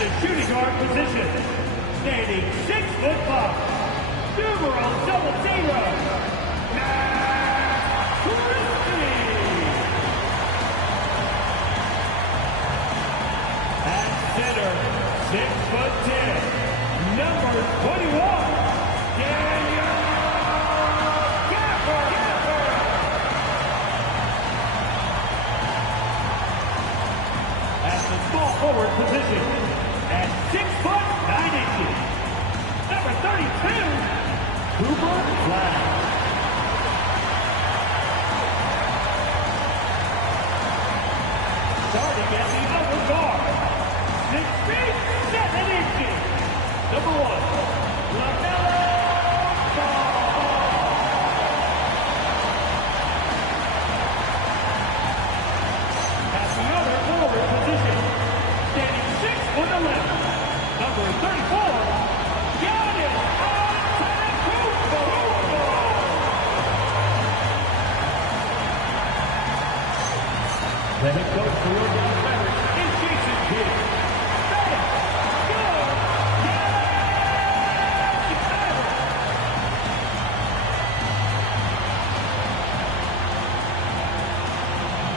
the shooting guard position, standing 6'5", numero 0, Mavs Rebuild. At center, 6'10", number 21, forward position at 6'9", number 32, Cooper Flag. Starting at the upper guard, 6 feet 7 inches, number 1, LaMelo Ball. At the other forward position, standing 6'11", number 34, Giannis Antetokounmpo. The head coach for your Mavericks is Jason Kidd.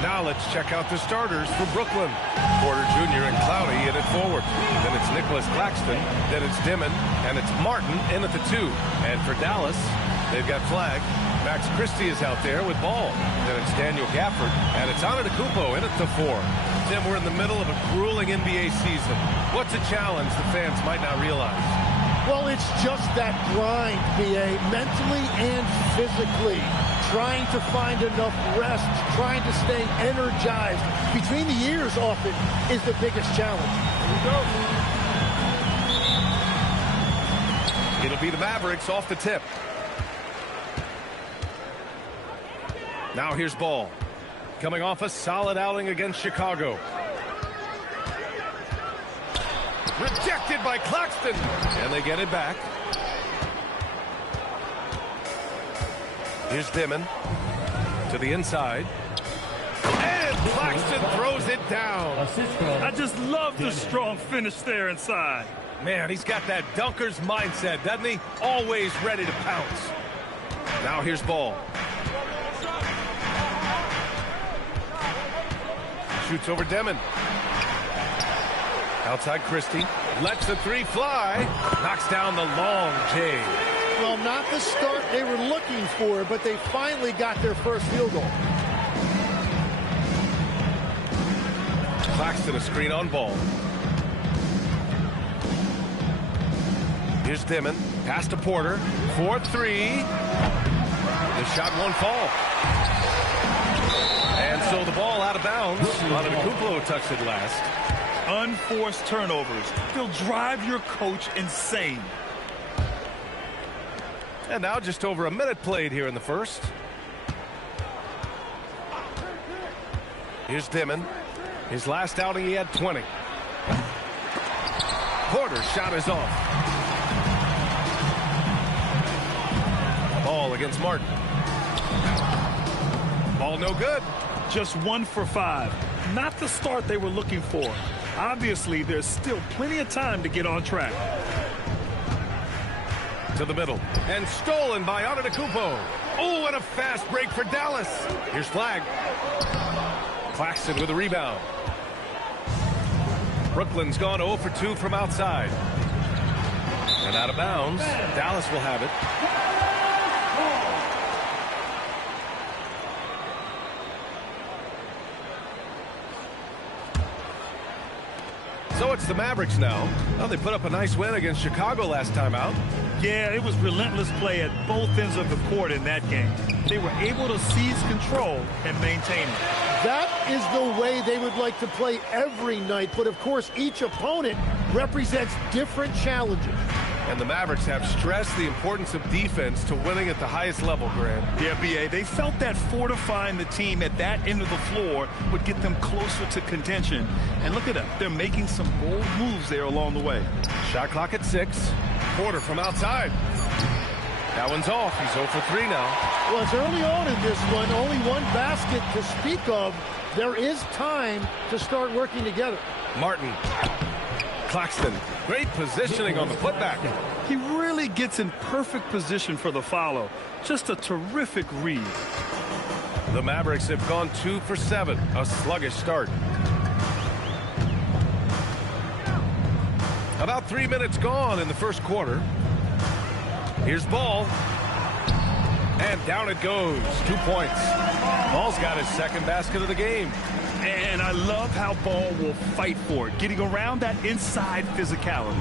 Now let's check out the starters for Brooklyn. Porter Jr. and Cloudy in it forward. Then it's Nicholas Claxton. Then it's Dimon. And it's Martin in at the 2. And for Dallas, they've got Flag. Max Christie is out there with Ball. Then it's Daniel Gafford. And it's Antetokounmpo in at the 4. Tim, we're in the middle of a grueling NBA season. What's a challenge the fans might not realize? Well, it's just that grind, B.A., mentally and physically. Trying to find enough rest, trying to stay energized. Between the years often is the biggest challenge. Here we go. It'll be the Mavericks off the tip. Now here's Ball. Coming off a solid outing against Chicago. Rejected by Claxton. And they get it back. Here's Dimon to the inside. And Claxton throws it down. I just love the strong finish there inside. Man, he's got that dunker's mindset, doesn't he? Always ready to pounce. Now here's Ball. Shoots over Dimon. Outside Christie. Lets the 3 fly. Knocks down the long J. Well, not the start they were looking for, but they finally got their first field goal. Claxton a screen on Ball. Here's Dimon. Pass to Porter. 4-3. The shot won't fall. And so the ball out of bounds. Antetokounmpo touched it last. Unforced turnovers. They'll drive your coach insane. And now just over a minute played here in the first. Here's Dimon. His last outing, he had 20. Porter's shot is off. Ball against Martin. Ball no good. Just 1 for 5. Not the start they were looking for. Obviously, there's still plenty of time to get on track. To the middle. And stolen by Antetokounmpo. Oh, and a fast break for Dallas. Here's Flag. Claxton with a rebound. Brooklyn's gone 0 for 2 from outside. And out of bounds. Dallas will have it. So it's the Mavericks now. Well, they put up a nice win against Chicago last time out. Yeah, it was relentless play at both ends of the court in that game. They were able to seize control and maintain it. That is the way they would like to play every night, but of course each opponent represents different challenges. And the Mavericks have stressed the importance of defense to winning at the highest level, Grant. Yeah, B.A., they felt that fortifying the team at that end of the floor would get them closer to contention. And look at them. They're making some bold moves there along the way. Shot clock at 6. Porter from outside. That one's off. He's 0 for 3 now. Well, it's early on in this one. Only one basket to speak of. There is time to start working together. Martin. Claxton, great positioning on the putback. He really gets in perfect position for the follow. Just a terrific read. The Mavericks have gone 2 for 7, a sluggish start. About 3 minutes gone in the first quarter. Here's Ball. And down it goes. 2 points. Ball's got his second basket of the game. And I love how Ball will fight for it, getting around that inside physicality.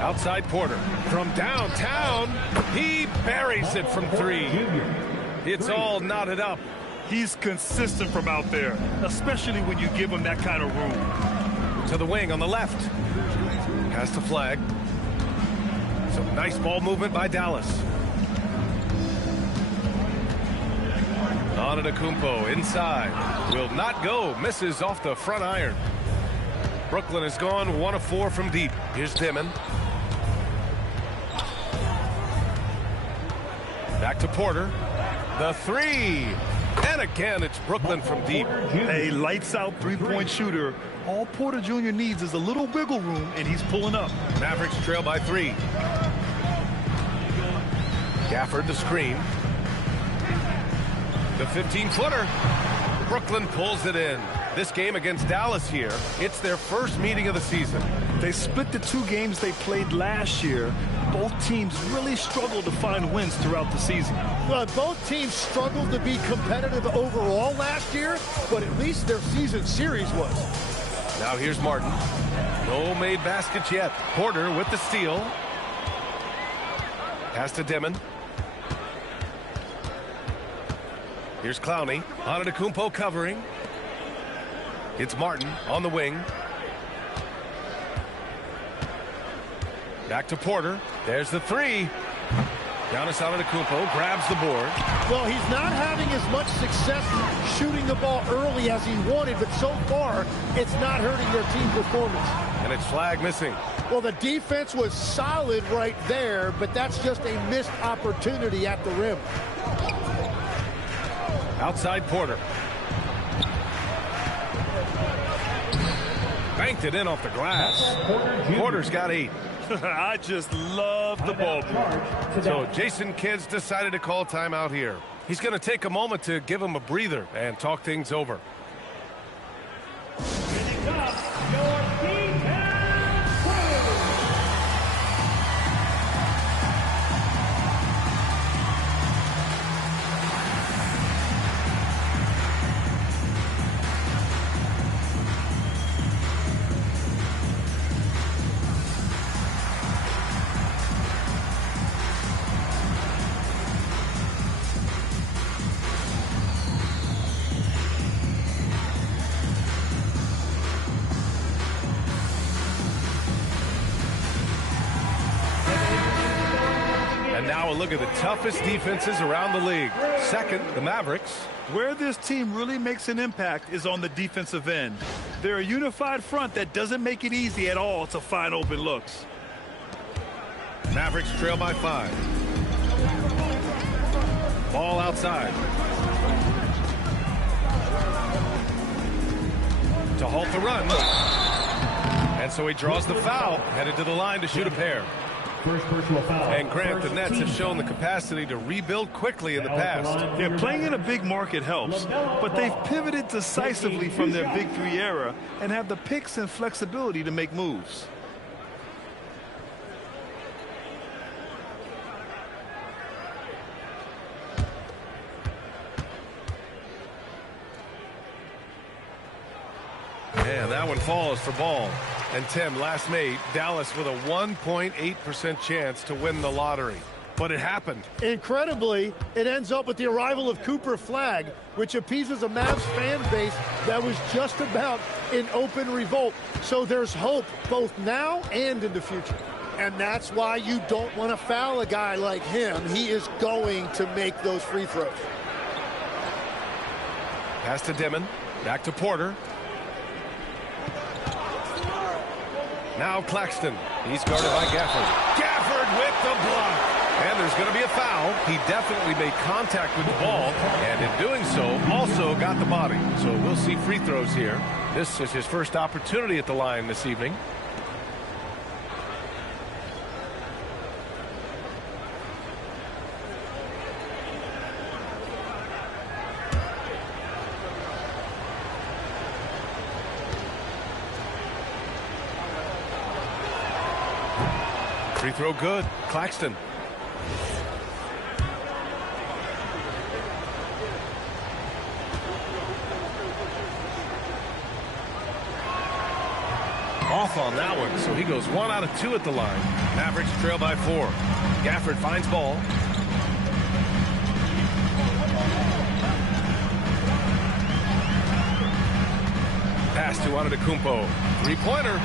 Outside Porter. From downtown, he buries it from 3. It's all knotted up. He's consistent from out there, especially when you give him that kind of room. To the wing on the left. Pass the flag. Some nice ball movement by Dallas. Antetokounmpo inside. Will not go. Misses off the front iron. Brooklyn has gone 1 of 4 from deep. Here's Dimon. Back to Porter. The 3. And again, it's Brooklyn from deep. A lights-out three-point shooter. All Porter Jr. needs is a little wiggle room, and he's pulling up. Mavericks trail by 3. Gafford the screen. The 15-footer. Brooklyn pulls it in. This game against Dallas here, it's their first meeting of the season. They split the 2 games they played last year. Both teams really struggled to find wins throughout the season. Well, both teams struggled to be competitive overall last year, but at least their season series was. Now here's Martin. No made baskets yet. Porter with the steal. Pass to Dimon. Here's Clowney. Antetokounmpo covering. It's Martin on the wing. Back to Porter. There's the 3. Giannis Antetokounmpo grabs the board. Well, he's not having as much success shooting the ball early as he wanted, but so far, it's not hurting their team performance. And it's flag missing. Well, the defense was solid right there, but that's just a missed opportunity at the rim. Outside Porter. Banked it in off the glass. Porter's got 8. I just love the ball. So Jason Kidd's decided to call timeout here. He's going to take a moment to give him a breather and talk things over. Now a look at the toughest defenses around the league. Second, the Mavericks. Where this team really makes an impact is on the defensive end. They're a unified front that doesn't make it easy at all to find open looks. Mavericks trail by 5. Ball outside. To halt the run. And so he draws the foul, headed to the line to shoot a pair. First personal foul. And Grant, the Nets have shown the capacity to rebuild quickly in the past. Yeah, playing in a big market helps, but they've pivoted decisively from their Big 3 era and have the picks and flexibility to make moves. And that one falls for Ball. And Tim, last made, Dallas with a 1.8% chance to win the lottery. But it happened. Incredibly, it ends up with the arrival of Cooper Flagg, which appeases a Mavs fan base that was just about in open revolt. So there's hope both now and in the future. And that's why you don't want to foul a guy like him. He is going to make those free throws. Pass to Dimon. Back to Porter. Now Claxton. He's guarded by Gafford. Gafford with the block. And there's going to be a foul. He definitely made contact with the ball, and in doing so, also got the body. So we'll see free throws here. This is his first opportunity at the line this evening. Free throw good. Claxton. Off on that one, so he goes 1 out of 2 at the line. Mavericks trail by 4. Gafford finds ball. Pass to Antetokounmpo. Three-pointer.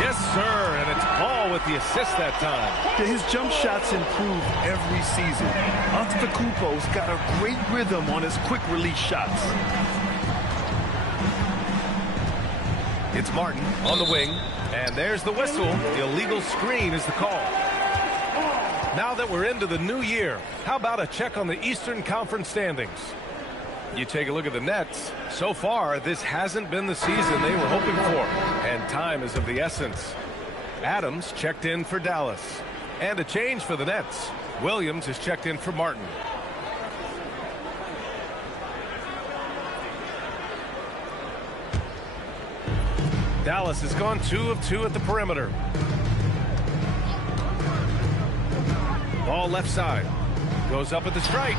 Yes, sir, and it's Paul with the assist that time. His jump shots improve every season. Antetokounmpo's got a great rhythm on his quick release shots. It's Martin on the wing, and there's the whistle. The illegal screen is the call. Now that we're into the new year, how about a check on the Eastern Conference standings? You take a look at the Nets. So far, this hasn't been the season they were hoping for, and time is of the essence. Adams checked in for Dallas. And a change for the Nets. Williams is checked in for Martin. Dallas has gone 2 of 2 at the perimeter. Ball left side. Goes up at the strike.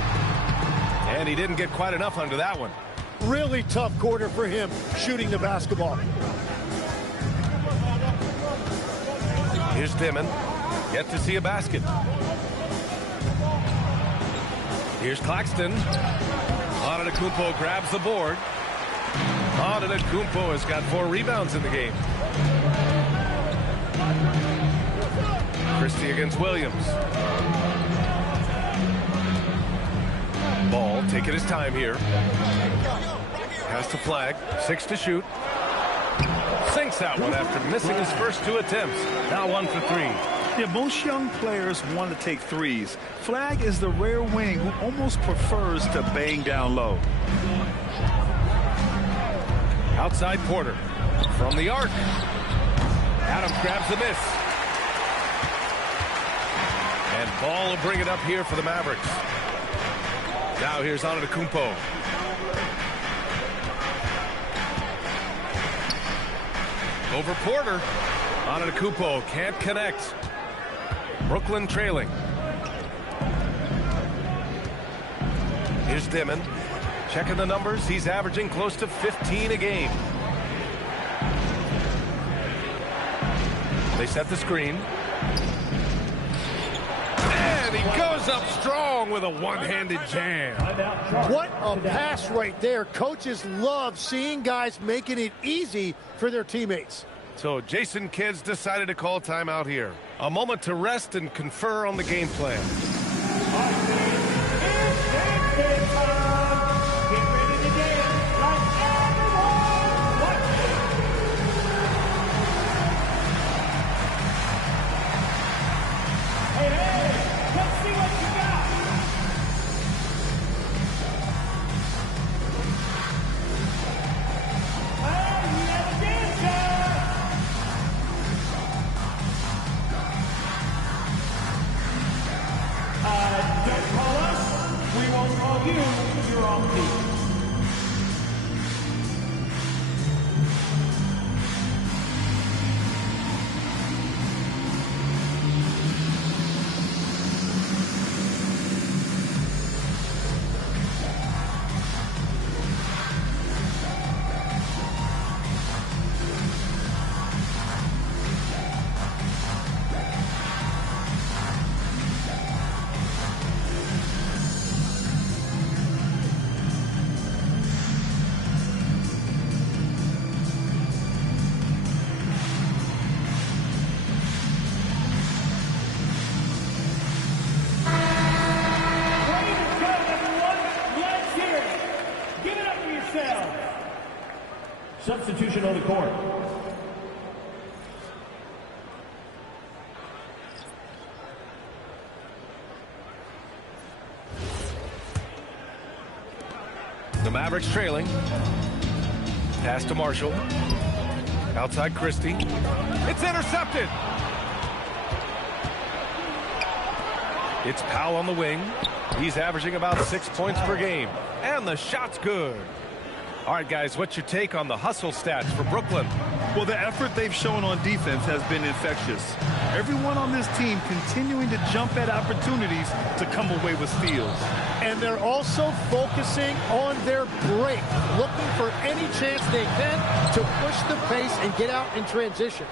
And he didn't get quite enough under that one. Really tough quarter for him shooting the basketball. Here's Dimon. Yet to see a basket. Here's Claxton. Antetokounmpo grabs the board. Antetokounmpo has got 4 rebounds in the game. Christie against Williams. Ball taking his time here. Has to flag. 6 to shoot. Sinks that one after missing his first 2 attempts. Now 1 for 3. Yeah, most young players want to take threes. Flag is the rare wing who almost prefers to bang down low. Outside Porter. From the arc. Adams grabs the miss. And Ball will bring it up here for the Mavericks. Now here's Antetokounmpo. Over Porter. Antetokounmpo can't connect. Brooklyn trailing. Here's Dimon. Checking the numbers. He's averaging close to 15 a game. They set the screen. And he goes up strong with a one-handed jam. What a pass right there. Coaches love seeing guys making it easy for their teammates. So Jason Kidd's decided to call timeout here. A moment to rest and confer on the game plan. Substitution on the court. The Mavericks trailing. Pass to Marshall. Outside Christie. It's intercepted. It's Powell on the wing. He's averaging about 6 points per game. And the shot's good. All right, guys, what's your take on the hustle stats for Brooklyn? Well, the effort they've shown on defense has been infectious. Everyone on this team continuing to jump at opportunities to come away with steals. And they're also focusing on their break, looking for any chance they can to push the pace and get out in transition.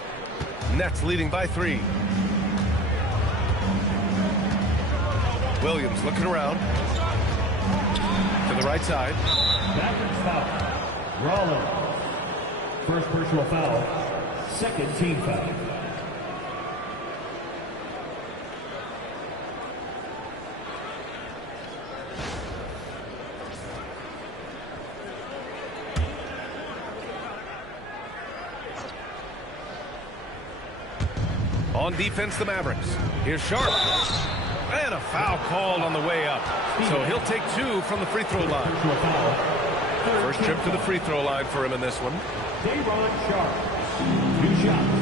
Nets leading by 3. Williams looking around. To the right side. Mavericks foul. Rollins. First personal foul. Second team foul. On defense, the Mavericks. Here's Sharp. And a foul called on the way up. So he'll take 2 from the free throw line. First trip to the free throw line for him in this one. Daron Sharp. 2 shots.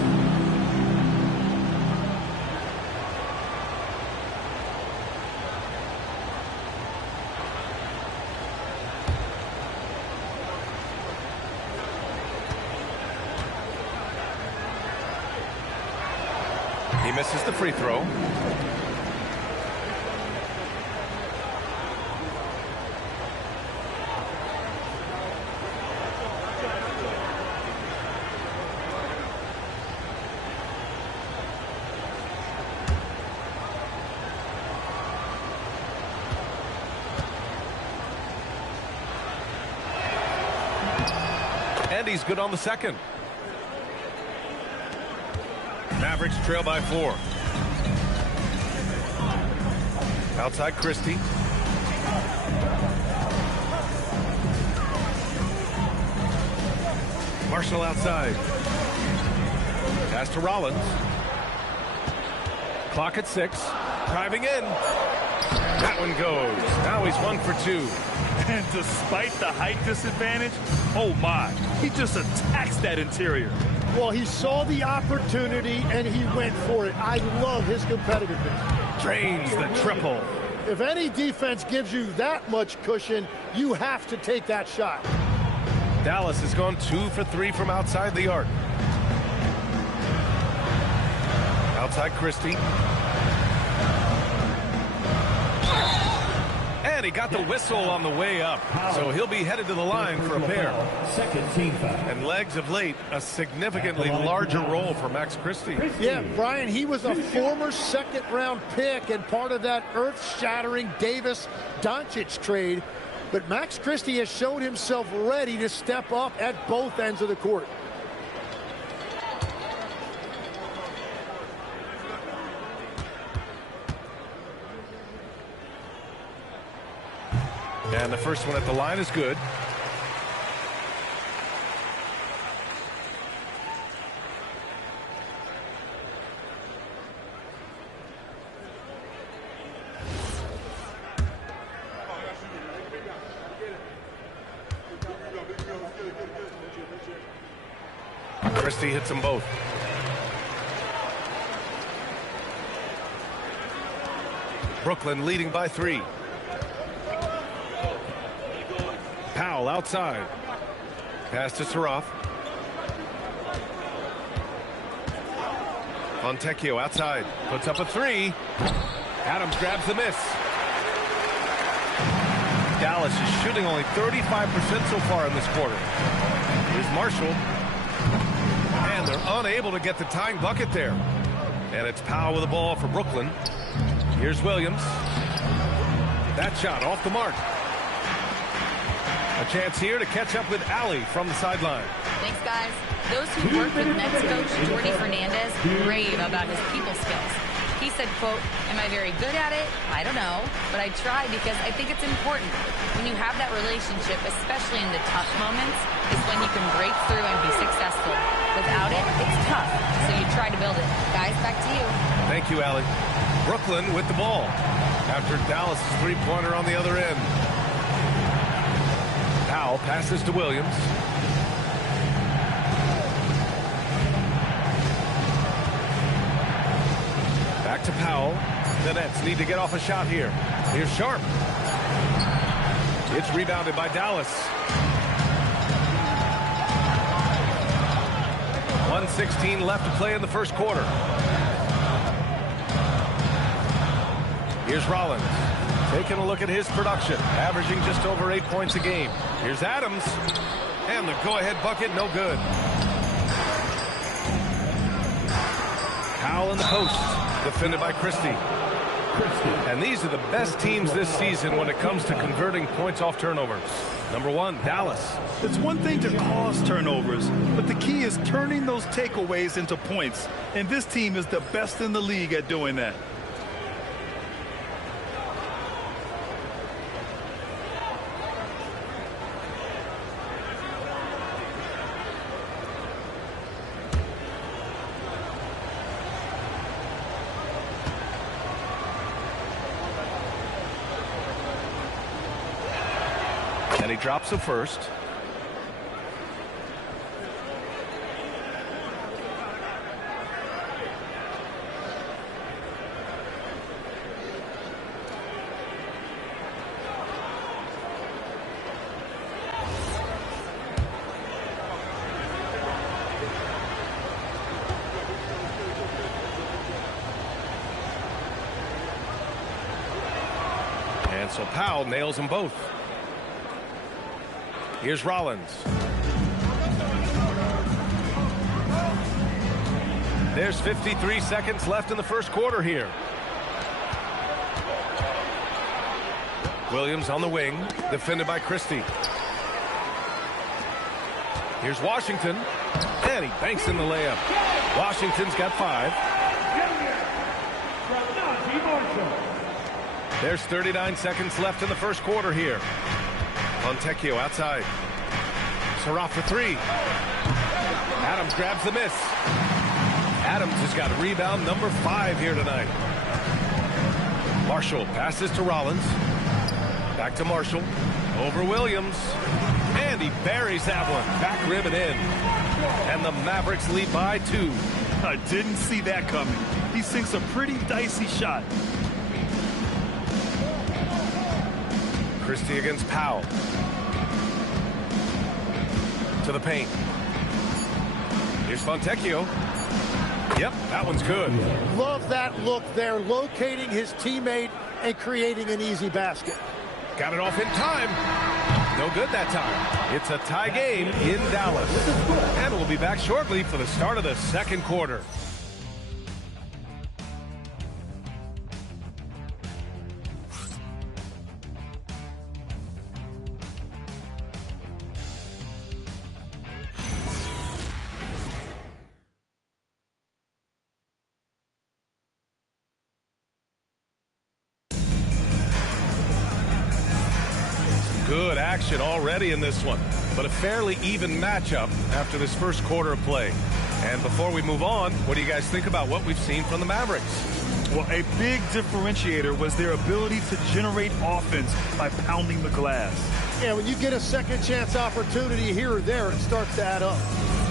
He misses the free throw. And he's good on the second. Mavericks trail by 4. Outside Christie. Marshall outside. Pass to Rollins. Clock at 6. Driving in. That one goes. Now he's 1 for 2. And despite the height disadvantage, oh my, he just attacks that interior. Well, he saw the opportunity and he went for it. I love his competitiveness. Drains the triple. If any defense gives you that much cushion, you have to take that shot. Dallas has gone 2 for 3 from outside the arc. Outside Christie. And he got the whistle on the way up. So he'll be headed to the line for a pair. Second team foul. And legs of late, a significantly larger role for Max Christie. Yeah, Brian, he was a former second-round pick and part of that earth-shattering Davis-Doncic trade. But Max Christie has shown himself ready to step up at both ends of the court. And the first one at the line is good. Christie hits them both. Brooklyn leading by 3. Powell outside. Pass to Saroff. Fontecchio outside. Puts up a 3. Adams grabs the miss. Dallas is shooting only 35% so far in this quarter. Here's Marshall. And they're unable to get the tying bucket there. And it's Powell with the ball for Brooklyn. Here's Williams. That shot off the mark. A chance here to catch up with Allie from the sideline. Thanks, guys. Those who work with Nets coach Jordi Fernandez rave about his people skills. He said, quote, "Am I very good at it? I don't know, but I try because I think it's important. When you have that relationship, especially in the tough moments, is when you can break through and be successful. Without it, it's tough, so you try to build it." Guys, back to you. Thank you, Allie. Brooklyn with the ball after Dallas' three-pointer on the other end. Powell passes to Williams. Back to Powell. The Nets need to get off a shot here. Here's Sharp. It's rebounded by Dallas. 1:16 left to play in the first quarter. Here's Rollins. Taking a look at his production, averaging just over 8 points a game. Here's Adams. And the go-ahead bucket, no good. Powell in the post, defended by Christie. And these are the best teams this season when it comes to converting points off turnovers. Number 1, Dallas. It's one thing to cause turnovers, but the key is turning those takeaways into points. And this team is the best in the league at doing that. And he drops the first. And so Powell nails them both. Here's Rollins. There's 53 seconds left in the first quarter here. Williams on the wing, defended by Christie. Here's Washington, and he banks in the layup. Washington's got 5. There's 39 seconds left in the first quarter here. Fontecchio outside. Saraf for 3. Adams grabs the miss. Adams has got rebound number 5 here tonight. Marshall passes to Rollins. Back to Marshall. Over Williams. And he buries that one. Back rib and in. And the Mavericks lead by 2. I didn't see that coming. He sinks a pretty dicey shot. Christie against Powell. To the paint. Here's Fontecchio. Yep, that one's good. Love that look there, locating his teammate and creating an easy basket. Got it off in time. No good that time. It's a tie game in Dallas. And we'll be back shortly for the start of the second quarter. Good action already in this one, but a fairly even matchup after this first quarter of play. And before we move on, what do you guys think about what we've seen from the Mavericks? Well, a big differentiator was their ability to generate offense by pounding the glass. Yeah, when you get a second chance opportunity here or there, it starts to add up.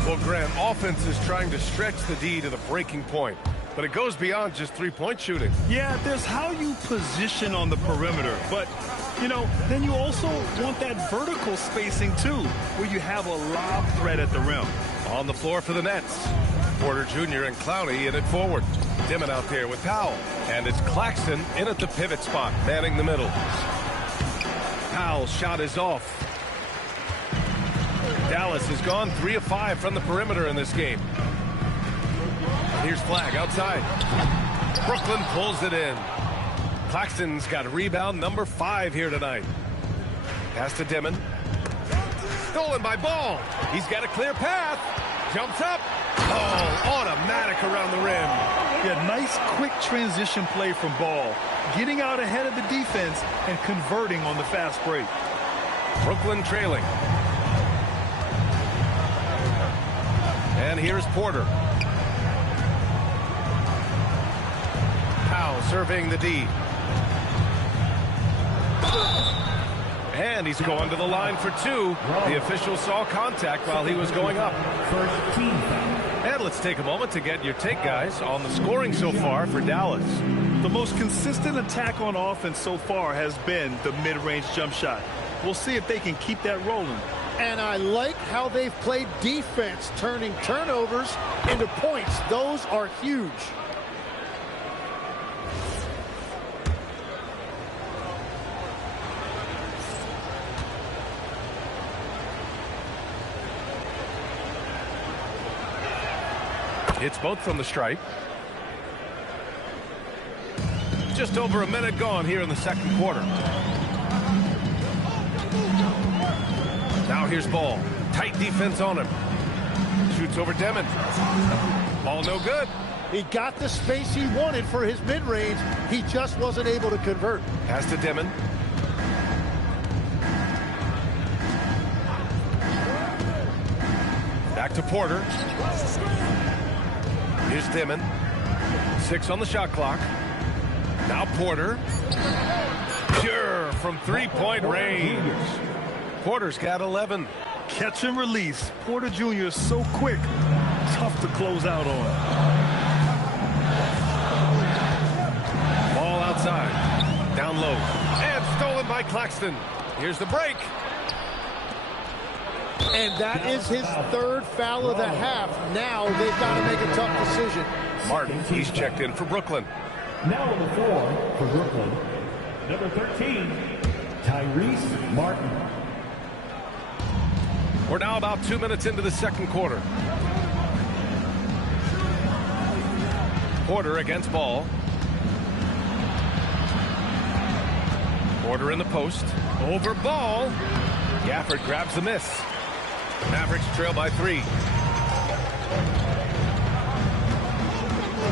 Well, Grant, offense is trying to stretch the D to the breaking point, but it goes beyond just three-point shooting. Yeah, there's how you position on the perimeter, but you know, then you also want that vertical spacing too, where you have a lob threat at the rim. On the floor for the Nets, Porter Jr. and Clowney in it forward. Dimon out there with Powell. And it's Claxton in at the pivot spot, manning the middle. Powell's shot is off. Dallas has gone 3 of 5 from the perimeter in this game. Here's Flagg outside. Brooklyn pulls it in. Claxton's got a rebound number 5 here tonight. Pass to Dimon. Stolen by Ball. He's got a clear path. Jumps up. Oh, automatic around the rim. Yeah, nice quick transition play from Ball. Getting out ahead of the defense and converting on the fast break. Brooklyn trailing. And here's Porter. Powell surveying the D. And he's going to the line for two. The official saw contact while he was going up. First team foul. And let's take a moment to get your take, guys, on the scoring so far for Dallas. The most consistent attack on offense so far has been the mid-range jump shot. We'll see if they can keep that rolling. And I like how they've played defense, turning turnovers into points. Those are huge. It's both from the stripe. Just over a minute gone here in the second quarter. Now here's Ball. Tight defense on him. Shoots over Demon. Ball no good. He got the space he wanted for his mid-range. He just wasn't able to convert. Pass to Demon. Back to Porter. Here's Demon. 6 on the shot clock. Now Porter. Pure from three-point range. Porter's got 11. Catch and release. Porter Jr. is so quick. Tough to close out on. Ball outside. Down low. And stolen by Claxton. Here's the break. And that is his third foul of the half. Now they've got to make a tough decision. Martin, he's checked in for Brooklyn. Now on the floor for Brooklyn, number 13, Tyrese Martin. We're now about 2 minutes into the second quarter. Porter against Ball. Porter in the post. Over Ball. Gafford grabs the miss. Mavericks trail by 3.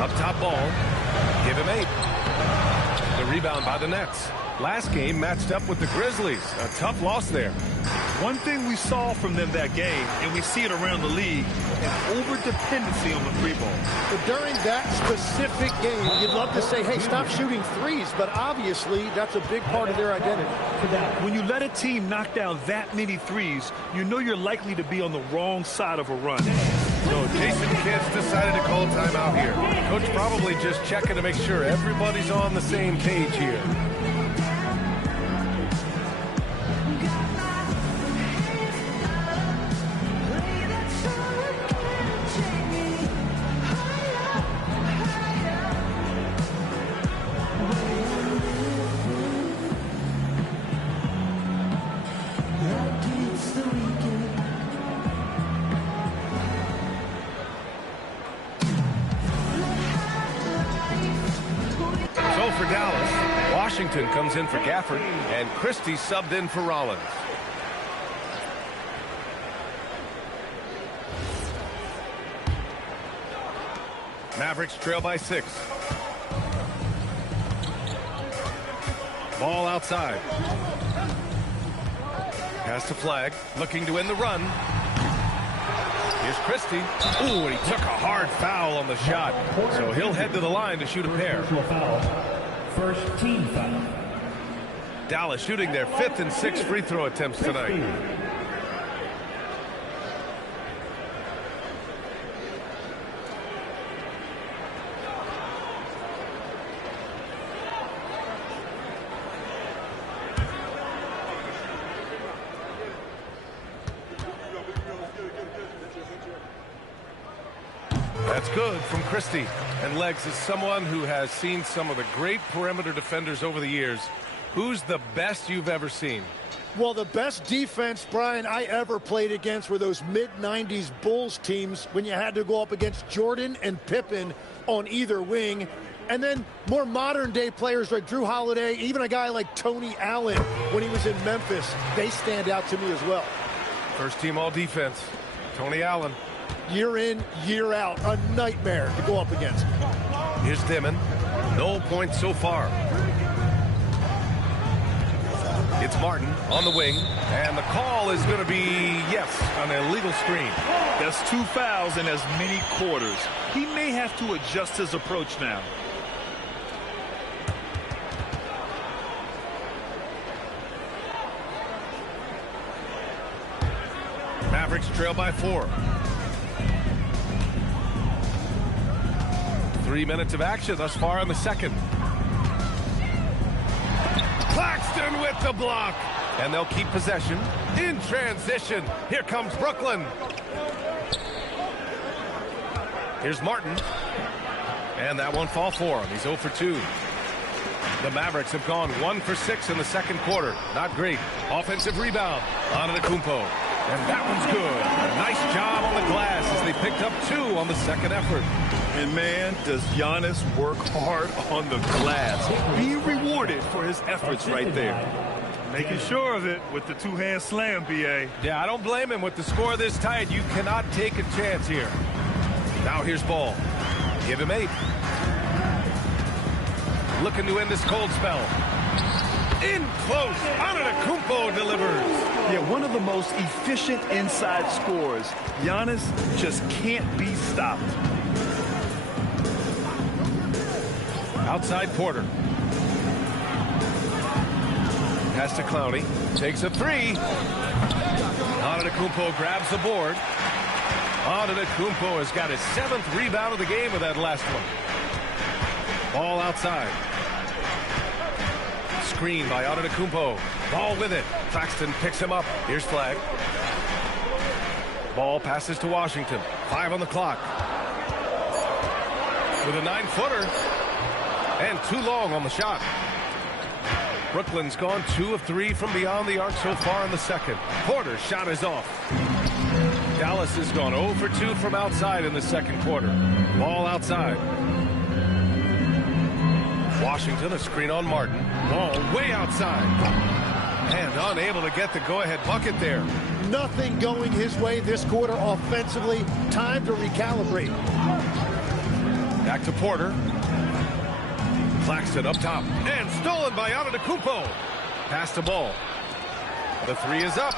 Up top Ball. Give him 8. The rebound by the Nets. Last game matched up with the Grizzlies. A tough loss there. One thing we saw from them that game, and we see it around the league, an over-dependency on the free ball. But during that specific game, you'd love to say, hey, stop shooting threes, but obviously that's a big part of their identity. When you let a team knock down that many threes, you know you're likely to be on the wrong side of a run. So Jason Kidd's decided to call timeout here. Coach probably just checking to make sure everybody's on the same page here. For Dallas, Washington comes in for Gafford, and Christie subbed in for Rollins. Mavericks trail by 6. Ball outside. Pass to Flag, looking to end the run. Here's Christie. Ooh, and he took a hard foul on the shot, so he'll head to the line to shoot a pair. First team foul. Dallas shooting their 5th and 6th free throw attempts tonight. That's good from Christie. And Legs is someone who has seen some of the great perimeter defenders over the years. Who's the best you've ever seen? Well, the best defense, Brian, I ever played against were those mid-90s Bulls teams when you had to go up against Jordan and Pippen on either wing. And then more modern-day players like Drew Holiday, even a guy like Tony Allen when he was in Memphis, they stand out to me as well. First team all defense, Tony Allen. Year in, year out, a nightmare to go up against. Here's Dimon. No points so far. It's Martin on the wing, and the call is going to be, yes, an illegal screen. That's 2 fouls in as many quarters. He may have to adjust his approach now. Mavericks trail by 4. 3 minutes of action thus far in the second. Claxton with the block. And they'll keep possession in transition. Here comes Brooklyn. Here's Martin. And that won't fall for him. He's 0 for 2. The Mavericks have gone 1 for 6 in the second quarter. Not great. Offensive rebound. Antetokounmpo. And that one's good. Nice job on the glass as they picked up 2 on the second effort. And man, does Giannis work hard on the glass. Be rewarded for his efforts right there. Making sure of it with the two-hand slam, B.A. Yeah, I don't blame him with the score this tight. You cannot take a chance here. Now here's Ball. Give him 8. Looking to end this cold spell. In close. Antetokounmpo delivers. Yeah, one of the most efficient inside scorers. Giannis just can't be stopped. Outside Porter. Pass to Clowney. Takes a 3. Antetokounmpo grabs the board. Antetokounmpo has got his 7th rebound of the game with that last one. Ball outside. Screen by Antetokounmpo. Ball with it. Claxton picks him up. Here's Flag. Ball passes to Washington. 5 on the clock. With a 9-footer. And too long on the shot. Brooklyn's gone 2 of 3 from beyond the arc so far in the second. Porter's shot is off. Dallas has gone 0 for 2 from outside in the second quarter. Ball outside. Washington, a screen on Martin. Ball way outside. And unable to get the go-ahead bucket there. Nothing going his way this quarter offensively. Time to recalibrate. Back to Porter. Claxton up top. And stolen by Antetokounmpo. Pass the ball. The 3 is up.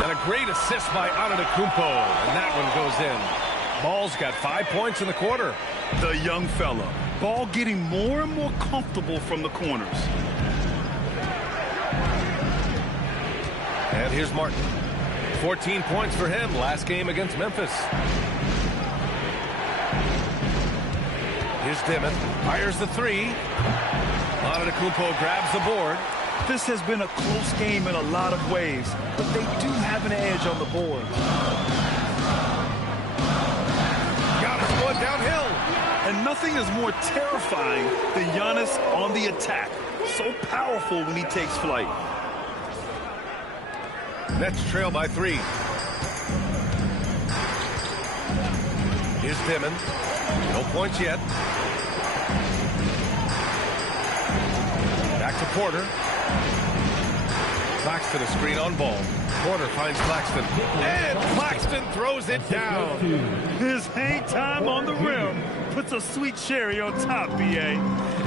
And a great assist by Antetokounmpo. And that one goes in. Ball's got 5 points in the quarter. The young fella. Ball getting more and more comfortable from the corners. And here's Martin. 14 points for him last game against Memphis. Here's Dimon. Fires the 3. Antetokounmpo grabs the board. This has been a close game in a lot of ways, but they do have an edge on the board. Got it going downhill. And nothing is more terrifying than Giannis on the attack. So powerful when he takes flight. Nets trail by 3. Here's Dimon. No points yet. Back to Porter. Claxton a screen on Ball. Porter finds Claxton. And Claxton throws it down. His hang time on the rim puts a sweet cherry on top, B.A.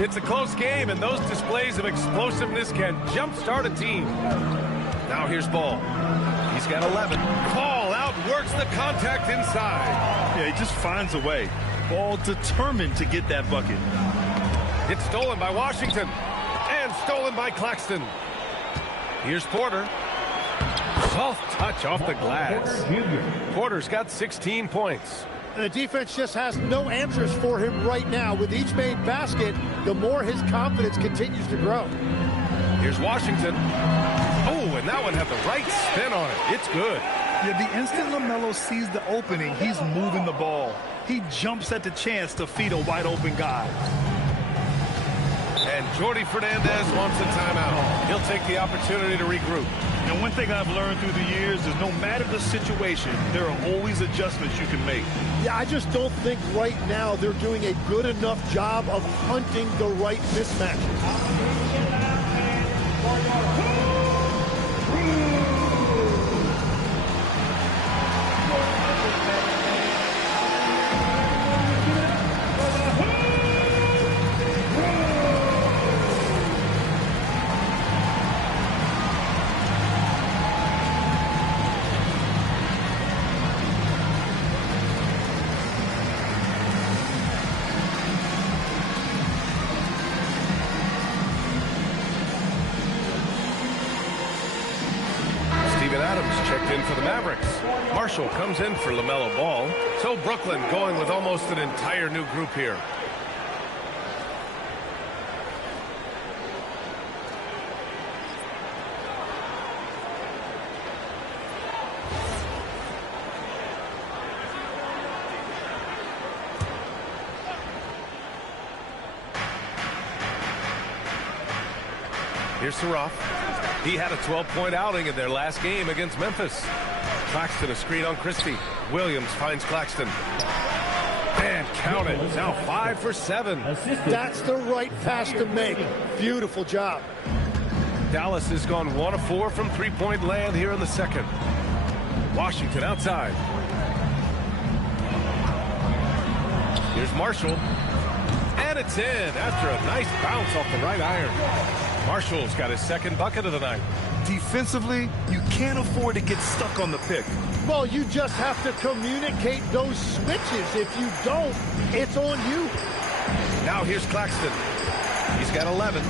It's a close game, and those displays of explosiveness can jumpstart a team. Now here's Ball. He's got 11. Ball outworks the contact inside. Yeah, he just finds a way. Ball determined to get that bucket. It's stolen by Washington. And stolen by Claxton. Here's Porter. Soft touch off the glass. Porter's got 16 points. The defense just has no answers for him right now. With each made basket, the more his confidence continues to grow. Here's Washington. Oh, and that one had the right spin on it. It's good. Yeah, the instant LaMelo sees the opening, he's moving the ball. He jumps at the chance to feed a wide-open guy. And Jordi Fernandez wants a timeout. He'll take the opportunity to regroup. And one thing I've learned through the years is no matter the situation, there are always adjustments you can make. Yeah, I just don't think right now they're doing a good enough job of hunting the right mismatches. Adams checked in for the Mavericks. Marshall comes in for LaMelo Ball. So Brooklyn going with almost an entire new group here. Here's Saroff. He had a 12-point outing in their last game against Memphis. Claxton a screen on Christie. Williams finds Claxton. And count it. Now 5 for 7. That's the right pass to make. Beautiful job. Dallas has gone 1 of 4 from three-point land here in the second. Washington outside. Here's Marshall. And it's in after a nice bounce off the right iron. Marshall's got his second bucket of the night. Defensively, you can't afford to get stuck on the pick. Well, you just have to communicate those switches. If you don't, it's on you. Now here's Claxton. He's got 11.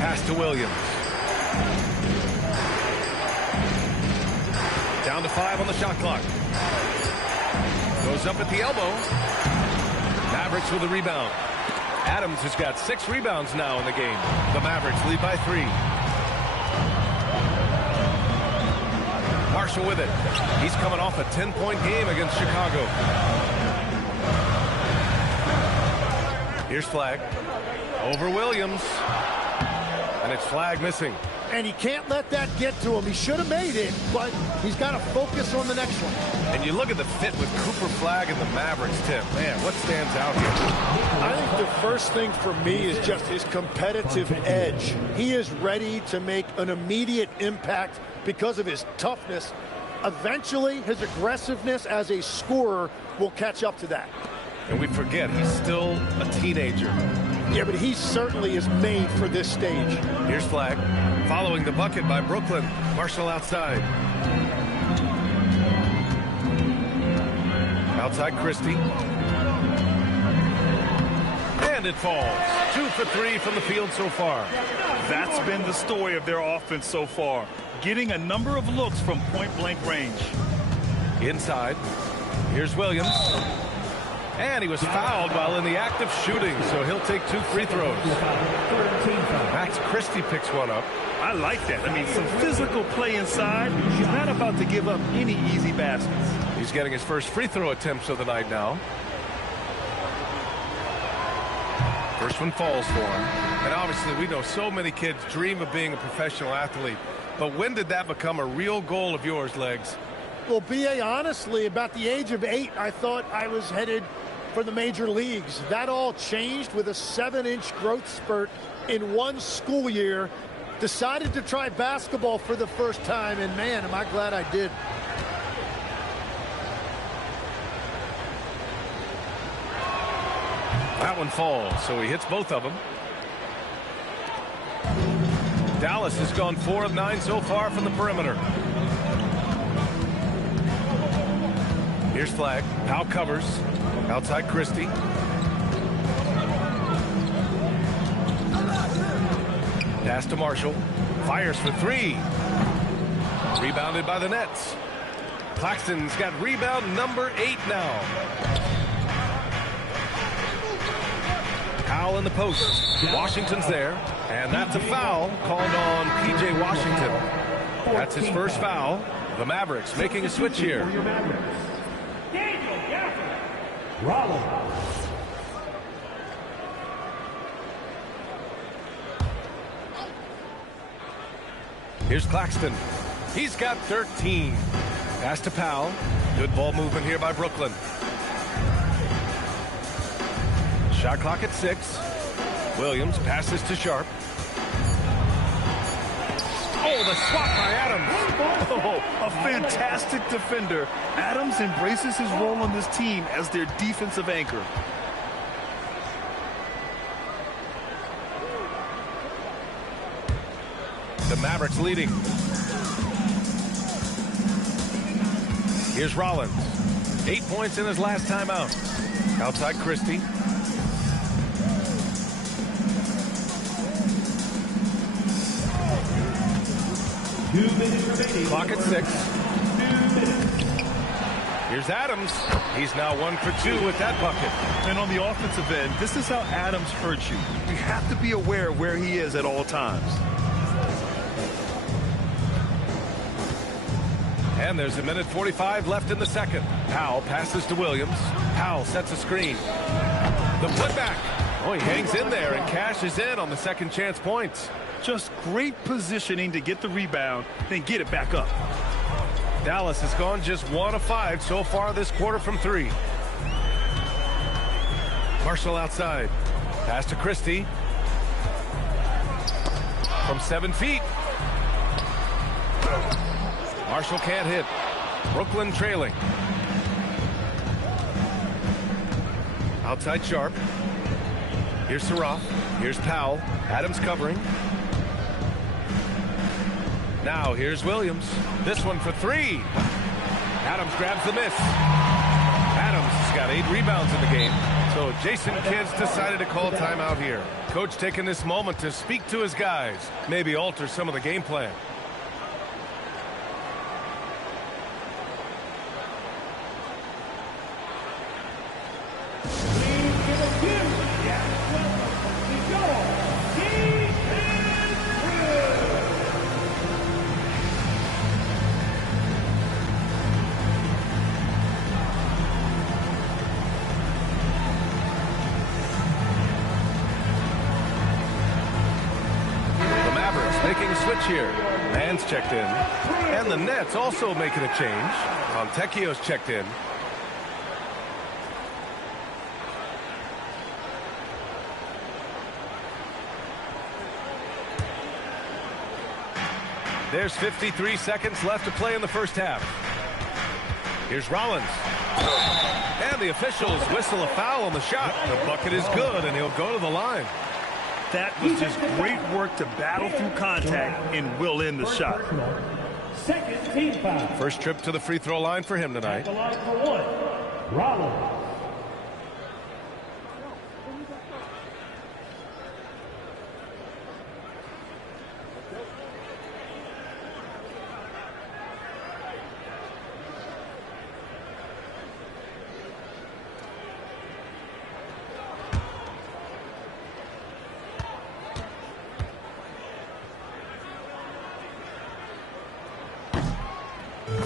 Pass to Williams. Down to 5 on the shot clock. Goes up at the elbow. Mavericks with a rebound. Adams has got 6 rebounds now in the game. The Mavericks lead by 3. Marshall with it. He's coming off a 10-point game against Chicago. Here's Flagg. Over Williams. And it's Flagg missing. And he can't let that get to him. He should have made it, but he's got to focus on the next one. And you look at the fit with Cooper Flagg and the Mavericks, Tim. Man, what stands out here? I think the first thing for me is just his competitive edge. He is ready to make an immediate impact because of his toughness. Eventually, his aggressiveness as a scorer will catch up to that. And we forget, he's still a teenager. Yeah, but he certainly is made for this stage. Here's Flagg. Following the bucket by Brooklyn. Marshall outside. Outside Christie. And it falls. 2 for 3 from the field so far. That's been the story of their offense so far. Getting a number of looks from point-blank range. Inside. Here's Williams. And he was fouled while in the act of shooting, so he'll take 2 free throws. Max Christie picks one up. I like that. I mean, some physical play inside. He's not about to give up any easy baskets. He's getting his first free throw attempts of the night now. First one falls for him. And obviously, we know so many kids dream of being a professional athlete. But when did that become a real goal of yours, Legs? Well, B.A., honestly, about the age of 8, I thought I was headed for the major leagues. That all changed with a 7-inch growth spurt in one school year. Decided to try basketball for the first time, and man, am I glad I did. That one falls, so he hits both of them. Dallas has gone 4 of 9 so far from the perimeter. Here's Flagg. Now covers. Outside Christie. Pass to Marshall. Fires for 3. Rebounded by the Nets. Claxton's got rebound number 8 now. Powell in the post. Washington's there. And that's a foul called on P.J. Washington. That's his first foul. The Mavericks making a switch here. Here's Claxton. He's got 13. Pass to Powell. Good ball movement here by Brooklyn. Shot clock at 6. Williams passes to Sharp. Oh, the swat by Adams. Oh, a fantastic defender. Adams embraces his role on this team as their defensive anchor. The Mavericks leading. Here's Rollins. 8 points in his last time out. Outside Christie. 2 minutes remaining. Clock at 6. Here's Adams. He's now 1 for 2 with that bucket. And on the offensive end, this is how Adams hurts you. You have to be aware of where he is at all times. And there's 1:45 left in the second. Powell passes to Williams. Powell sets a screen. The putback. Oh, he hangs in there and cashes in on the second chance points. Just great positioning to get the rebound, then get it back up. Dallas has gone just 1 of 5 so far this quarter from 3. Marshall outside. Pass to Christie. From 7 feet. Marshall can't hit. Brooklyn trailing. Outside Sharp. Here's Saraf. Here's Powell. Adams covering. Now here's Williams. This one for 3. Adams grabs the miss. Adams has got 8 rebounds in the game. So Jason Kidd's decided to call timeout here. Coach taking this moment to speak to his guys. Maybe alter some of the game plan. Making a switch here. Mann's checked in. And the Nets also making a change. Fontecchio's checked in. There's 53 seconds left to play in the first half. Here's Rollins. And the officials whistle a foul on the shot. The bucket is good, and he'll go to the line. That was just great work to battle through contact and will in the shot. Second team foul. First trip to the free throw line for him tonight. The line for 1. Rollins.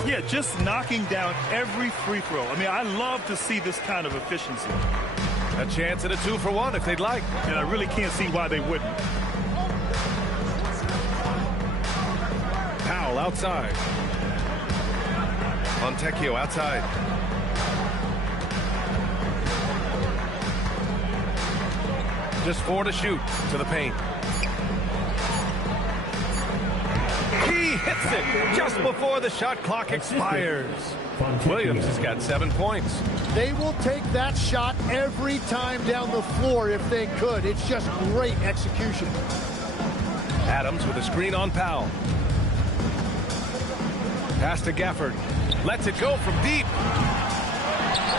Yeah, just knocking down every free throw. I mean, I love to see this kind of efficiency. A chance at a 2-for-1 if they'd like. And I really can't see why they wouldn't. Powell outside. Fontecchio outside. Just 4 to shoot to the paint. He hits it just before the shot clock expires. Williams has got 7 points. They will take that shot every time down the floor if they could. It's just great execution. Adams with a screen on Powell. Pass to Gafford. Lets it go from deep.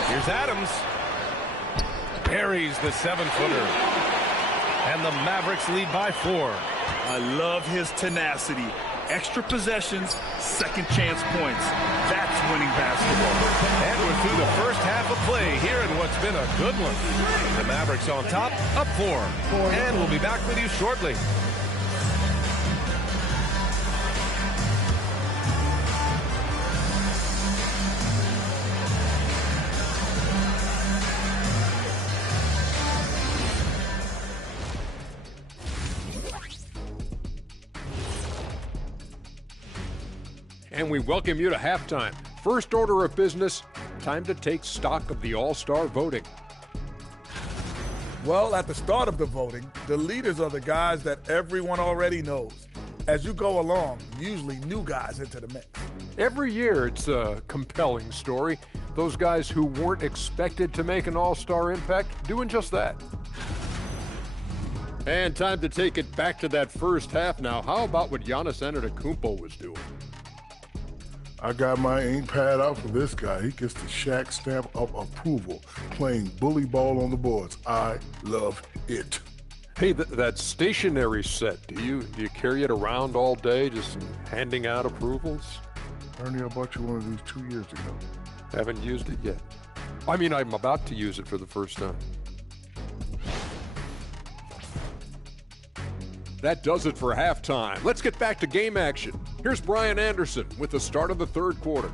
Here's Adams. Buries the 7-footer. And the Mavericks lead by 4. I love his tenacity. Extra possessions, second chance points. That's winning basketball. And we're through the first half of play here in what's been a good one. The Mavericks on top, up 4. And we'll be back with you shortly. And we welcome you to halftime. First order of business, time to take stock of the All-Star voting. Well, at the start of the voting, the leaders are the guys that everyone already knows. As you go along, usually new guys enter the mix. Every year it's a compelling story. Those guys who weren't expected to make an All-Star impact doing just that. And time to take it back to that first half now. How about what Giannis Antetokounmpo was doing? I got my ink pad out for this guy. He gets the Shaq stamp of approval, playing bully ball on the boards. I love it. Hey, that stationary set, do you carry it around all day just handing out approvals? Ernie, I bought you one of these 2 years ago. Haven't used it yet. I mean, I'm about to use it for the first time. That does it for halftime. Let's get back to game action. Here's Brian Anderson with the start of the third quarter.